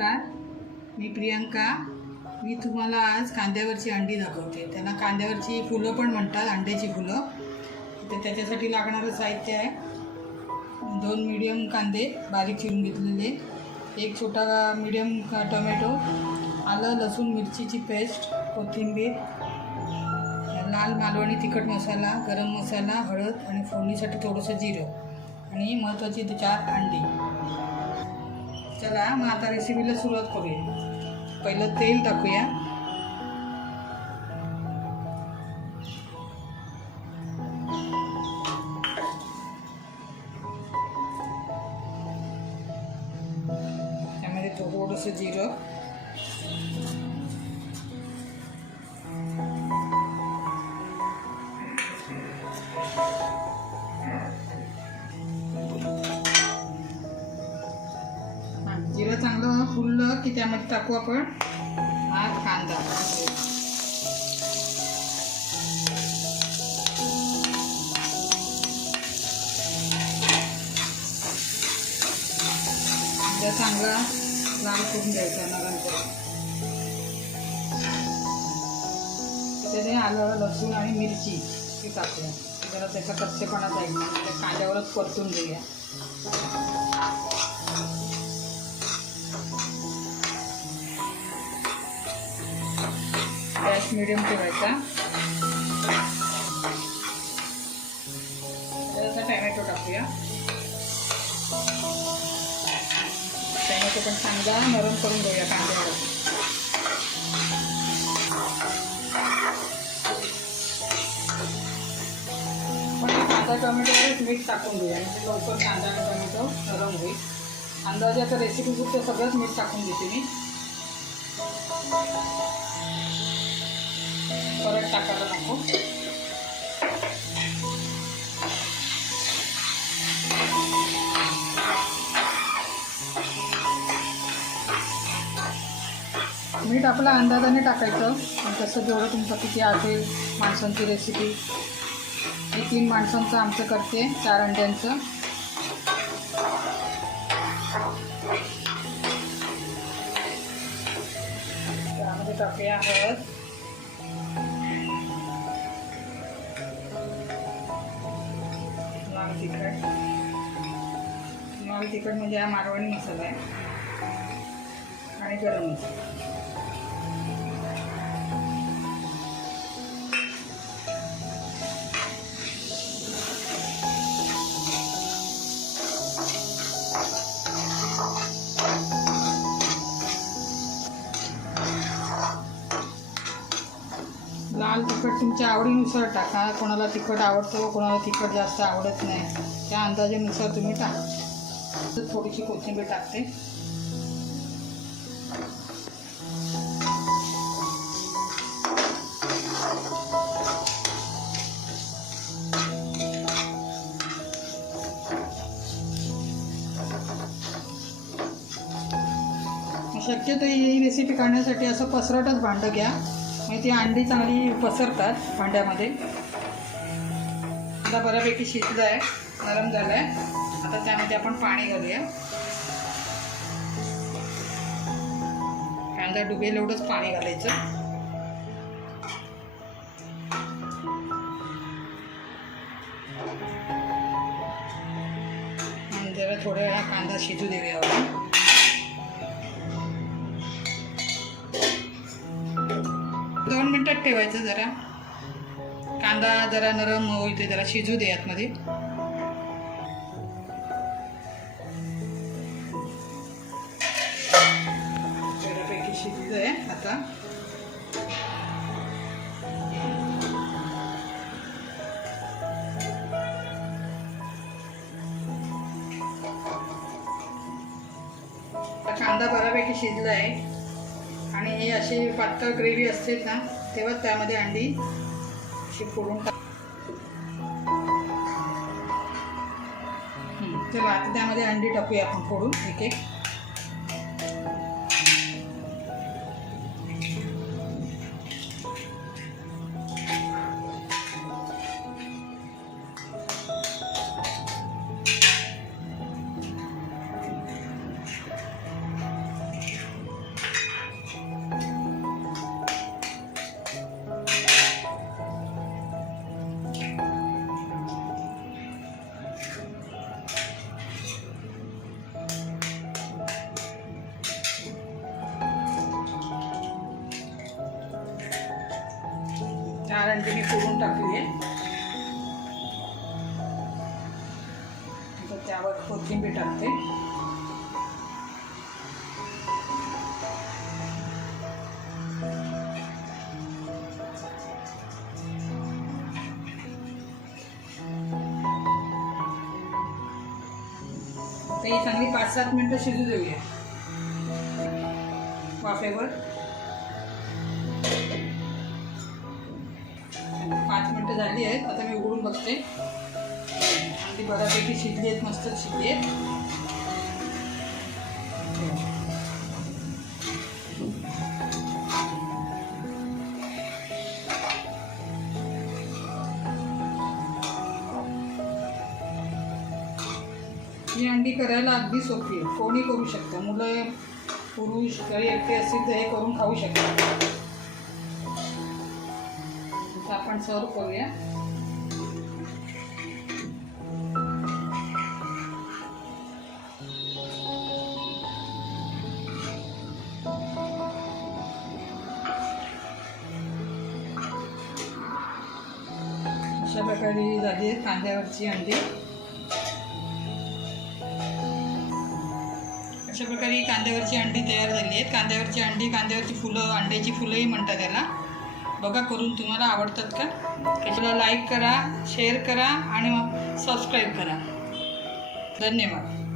नमस्कार, मी प्रियंका. मी तुम्हाला आज कांद्यावरची अंडी दाखवते. त्याला कांद्यावरची फुलं पण म्हणतात, अंड्याची फुलं. तर त्याच्यासाठी लागणारं साहित्य आहे 2 मीडियम कांदे बारीक चिरून घेतलेले, 1 छोटा मीडियम टोमॅटो, आलं लसूण मिरचीची पेस्ट, कोथिंबीर, लाल मालवणी तिखट मसाला, गरम मसाला, हळद आणि फोडणीसाठी थोडंसं जिरं आणि महत्त्वाची 4 अंडी. चला मग आता रेसिपीला सुरुवात करूया. पहिलं तेल टाकूया. त्यामध्ये थोडंसं जिरं, जिरं चांगलं फुललं की त्यामध्ये टाकू आपण हा कांदा. कांदा चांगला लाल करून द्यायचा नरम करून. त्याच्याने आलं लसूण आणि मिरची ती टाकूया. जरा त्याचा कच्चेपणा जाईल, त्या कांद्यावरच परतून देऊया. गॅस मिडियम ठेवायचा. त्याचा टॅमॅटो टाकूया. टॅमॅटो पण चांगला नरम करून घेऊया कांद्यावर. पण कांदा टोमॅटोवरच मीठ टाकून घेऊया, म्हणजे लवकर कांदा आणि टोमॅटो नरम होईल. अंदाजाचं रेसिपी पुरतं सगळंच मीठ टाकून घेते मी. परत टाकायला नको. मीठ आपल्या अंदाजाने टाकायचं, तसं जेवढं तुमचं किती असेल माणसांची रेसिपी. हे 3 माणसांचं आमचं करते, 4 अंड्यांचं. त्यामध्ये टाकूया हळद, लाल तिखट. लाल तिखट म्हणजे हा मालवणी मसाला आहे, आणि गरम मसाला. लाल तिखट तुमच्या आवडीनुसार टाका. कोणाला तिखट आवडतं, कोणाला तिखट जास्त आवडत नाही, त्या अंदाजानुसार तुम्ही टाका. थोडीशी कोथिंबीर टाकते. शक्यतो ही रेसिपी करण्यासाठी असं पसरटच भांडं घ्या, म्हणजे ती अंडी चांगली पसरतात भांड्यामध्ये. आता बऱ्यापैकी शिजलं आहे, नरम झालं आहे. आता त्यामध्ये आपण पाणी घालूया. कांदा डुबेल एवढंच पाणी घालायचं. आणि जरा थोड्या वेळा कांदा शिजू देऊया आपण. 2 मिनिटात ठेवायचं. जरा कांदा जरा नरम होईल, ते जरा शिजू दे आतमध्ये. बऱ्यापैकी शिजलं आहे. आता कांदा बऱ्यापैकी शिजला आहे, आणि हे अशी पातळ ग्रेव्ही असते ना, तेव्हा त्यामध्ये अंडी अशी फोडून टाक. चला आता त्यामध्ये अंडी टाकूया आपण फोडून एक एक. 4 अंडी मी फोडून टाकली आहे. आता त्यावर कोथिंबीर टाकते. आता ही चांगली 5-7 मिनटं शिजू देऊया वाफेवर. 5 मिनटं झाली आहेत. आता मी उघडून बघते. अंडी बऱ्यापैकी शिजली आहेत, मस्त शिजली आहेत. ही अंडी करायला अगदी सोपी आहे, कोणी करू शकतं. मुलं, पुरुष, घरी एकटे असतील तर हे करून खाऊ शकतात. आता आपण सर्व करूया. अशा प्रकारे झाली आहे कांद्यावरची अंडी. अशा प्रकारे ही कांद्यावरची अंडी तयार झाली आहेत. कांद्यावरची अंडी, कांद्यावरची फुलं, अंड्याची फुलंही म्हणतात त्याला. बघा करून, तुम्हाला आवडतात का? त्याच्याला लाईक करा, शेअर करा आणि सबस्क्राईब करा. धन्यवाद.